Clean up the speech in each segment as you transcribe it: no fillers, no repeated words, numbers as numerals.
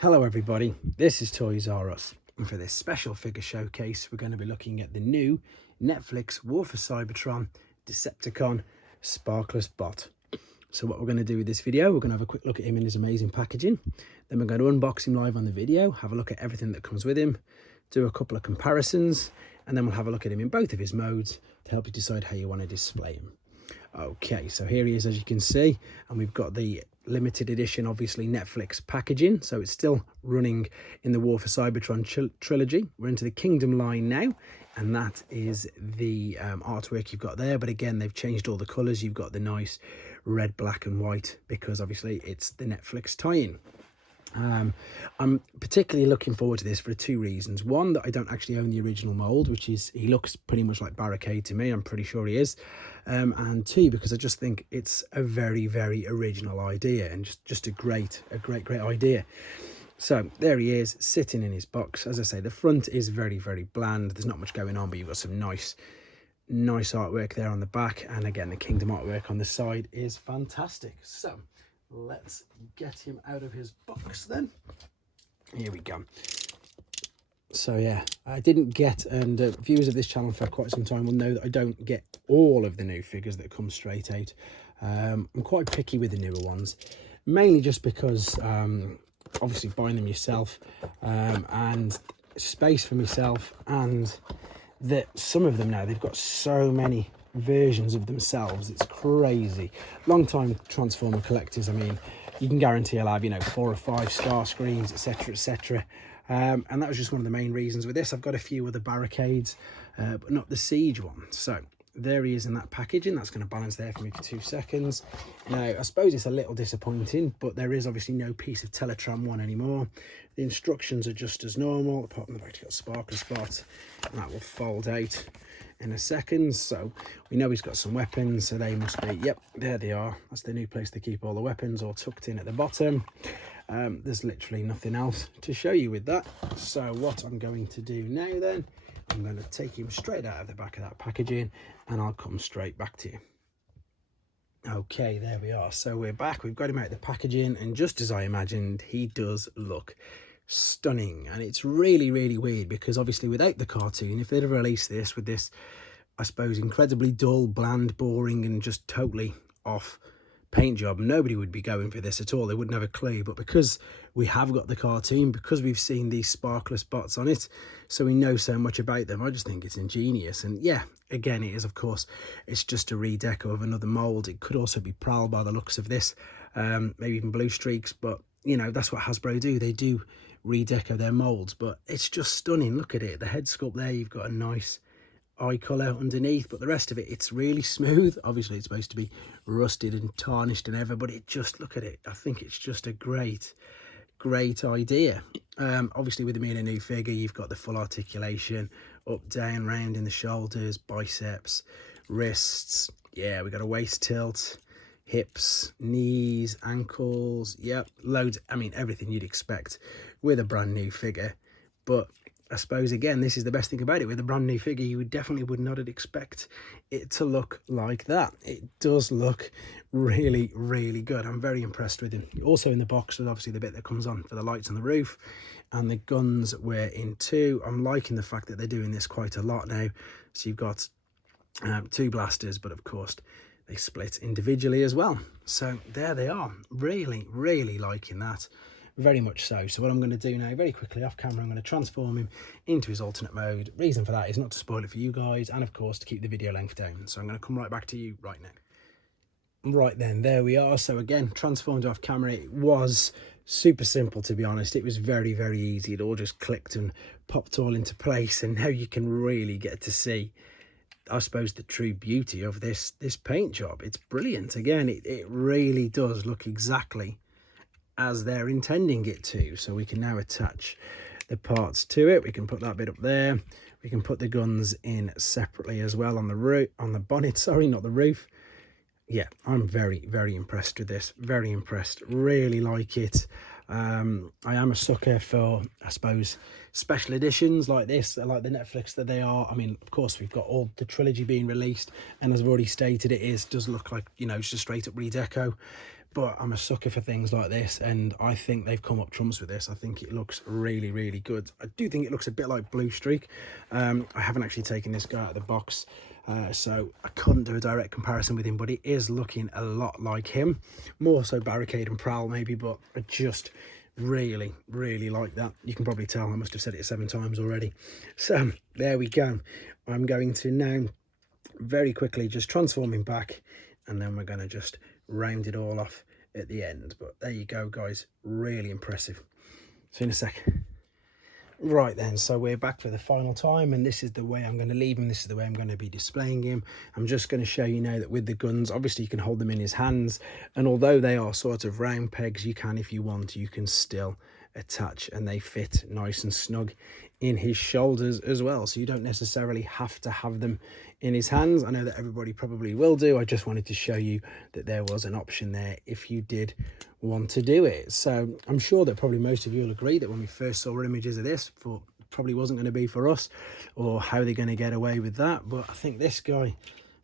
Hello everybody, this is Toys R Us, and for this special figure showcase we're going to be looking at the new Netflix War for Cybertron Decepticon sparkless bot. So what we're going to do with this video, we're going to have a quick look at him in his amazing packaging, then we're going to unbox him live on the video, have a look at everything that comes with him, do a couple of comparisons, and then we'll have a look at him in both of his modes to help you decide how you want to display him. Okay, so here he is, as you can see, and we've got the limited edition, obviously Netflix packaging, so it's still running in the War for Cybertron trilogy. We're into the Kingdom line now, and that is the artwork you've got there, but again they've changed all the colors. You've got the nice red, black and white because obviously it's the Netflix tie-in. I'm particularly looking forward to this for two reasons. One, that I don't actually own the original mold, which is, he looks pretty much like Barricade to me, I'm pretty sure he is. And two, because I just think it's a very, very original idea and just a great idea. So there he is sitting in his box. As I say, the front is very, very bland. There's not much going on, but you've got some nice artwork there on the back, and again the Kingdom artwork on the side is fantastic. So let's get him out of his box then. Here we go. So yeah, I didn't get, and viewers of this channel for quite some time will know that I don't get all of the new figures that come straight out. I'm quite picky with the newer ones, mainly just because obviously buying them yourself and space for myself, and that some of them now, they've got so many versions of themselves, it's crazy. Long time Transformer collectors, I mean, you can guarantee I'll have, you know, 4 or 5 star screens, etc, etc. And that was just one of the main reasons with this. I've got a few other Barricades, but not the Siege one. So there he is in that packaging. That's going to balance there for me for 2 seconds. Now I suppose it's a little disappointing, but there is obviously no piece of Teletran 1 anymore. The instructions are just as normal, apart from the fact you've got sparkler spot, and that will fold out in a second. So we know he's got some weapons, so they must be, yep, there they are. That's the new place to keep all the weapons, all tucked in at the bottom. There's literally nothing else to show you with that. So what I'm going to do now then, I'm going to take him straight out of the back of that packaging and I'll come straight back to you. Okay, there we are. So we're back, we've got him out of the packaging, and just as I imagined, he does look stunning. And it's really, really weird because obviously without the cartoon, if they'd have released this with this, I suppose, incredibly dull, bland, boring and just totally off paint job, nobody would be going for this at all. They wouldn't have a clue. But because we have got the cartoon, because we've seen these sparkless bots on it, so we know so much about them, I just think it's ingenious. And yeah, again, it is, of course, it's just a redeco of another mold. It could also be Prowl by the looks of this, maybe even Blue Streaks, but you know, that's what Hasbro do. They do redeco their molds, but it's just stunning. Look at it, the head sculpt there, you've got a nice eye colour underneath, but the rest of it, it's really smooth. Obviously it's supposed to be rusted and tarnished and ever, but it just, look at it, I think it's just a great idea. Obviously with it being a new figure, you've got the full articulation, up, down, round in the shoulders, biceps, wrists, yeah, we got a waist tilt, hips, knees, ankles, yep, loads, I mean everything you'd expect with a brand new figure. But I suppose, again, this is the best thing about it. With a brand new figure, you would not expect it to look like that. It does look really, really good. I'm very impressed with him. Also in the box with obviously the bit that comes on for the lights on the roof, and the guns we're in too. I'm liking the fact that they're doing this quite a lot now. So you've got 2 blasters, but of course they split individually as well. So there they are. Really, really liking that. Very much so. So what I'm going to do now, very quickly off camera, I'm going to transform him into his alternate mode. Reason for that is not to spoil it for you guys, and of course to keep the video length down. So I'm going to come right back to you right now. Right then, there we are. So again, transformed off camera. It was super simple, to be honest. It was very, very easy. It all just clicked and popped all into place, and now you can really get to see, I suppose, the true beauty of this paint job. It's brilliant. Again, it really does look exactly as they're intending it to. So we can now attach the parts to it. We can put that bit up there. We can put the guns in separately as well on the roof, on the bonnet, sorry, not the roof. Yeah, I'm very, very impressed with this. Very impressed. Really like it. I am a sucker for, I suppose, special editions like this, like the Netflix that they are. I mean, of course, we've got all the trilogy being released, and as I've already stated, does look like, you know, it's just straight up redeco. but I'm a sucker for things like this, and I think they've come up trumps with this. I think it looks really, really good. I do think it looks a bit like Blue Streak. I haven't actually taken this guy out of the box, so I couldn't do a direct comparison with him, but it is looking a lot like him. More so Barricade and Prowl maybe, but I just really, really like that. You can probably tell I must have said it 7 times already. So there we go. I'm going to now very quickly just transform him back, and then we're going to just round it all off at the end. But there you go, guys, really impressive. See you in a sec. Right then, so we're back for the final time, and this is the way I'm going to leave him. This is the way I'm going to be displaying him. I'm just going to show you now that with the guns, obviously you can hold them in his hands, and although they are sort of round pegs, you can, if you want, you can still attach, and they fit nice and snug in his shoulders as well, so you don't necessarily have to have them in his hands. I know that everybody probably will do. I just wanted to show you that there was an option there if you did want to do it. So I'm sure that probably most of you will agree that when we first saw images of this, thought probably wasn't going to be for us, or how they're going to get away with that. But I think this guy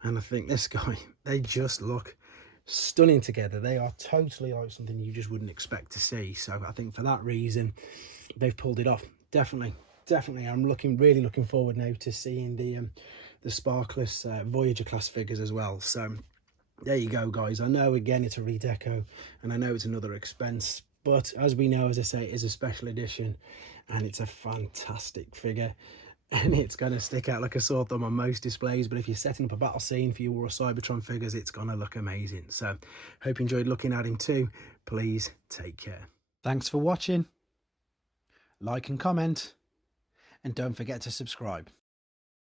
and I think this guy, they just look stunning together. They are totally like something you just wouldn't expect to see. So I think for that reason they've pulled it off. Definitely I'm really looking forward now to seeing the sparkless Voyager class figures as well. So there you go, guys. I know again it's a redeco, and I know it's another expense, but as we know, as I say, it is a special edition, and it's a fantastic figure, and it's going to stick out like a sore thumb on most displays. But if you're setting up a battle scene for your War of Cybertron figures, it's going to look amazing. So hope you enjoyed looking at him too. Please take care. Thanks for watching. Like and comment, and don't forget to subscribe.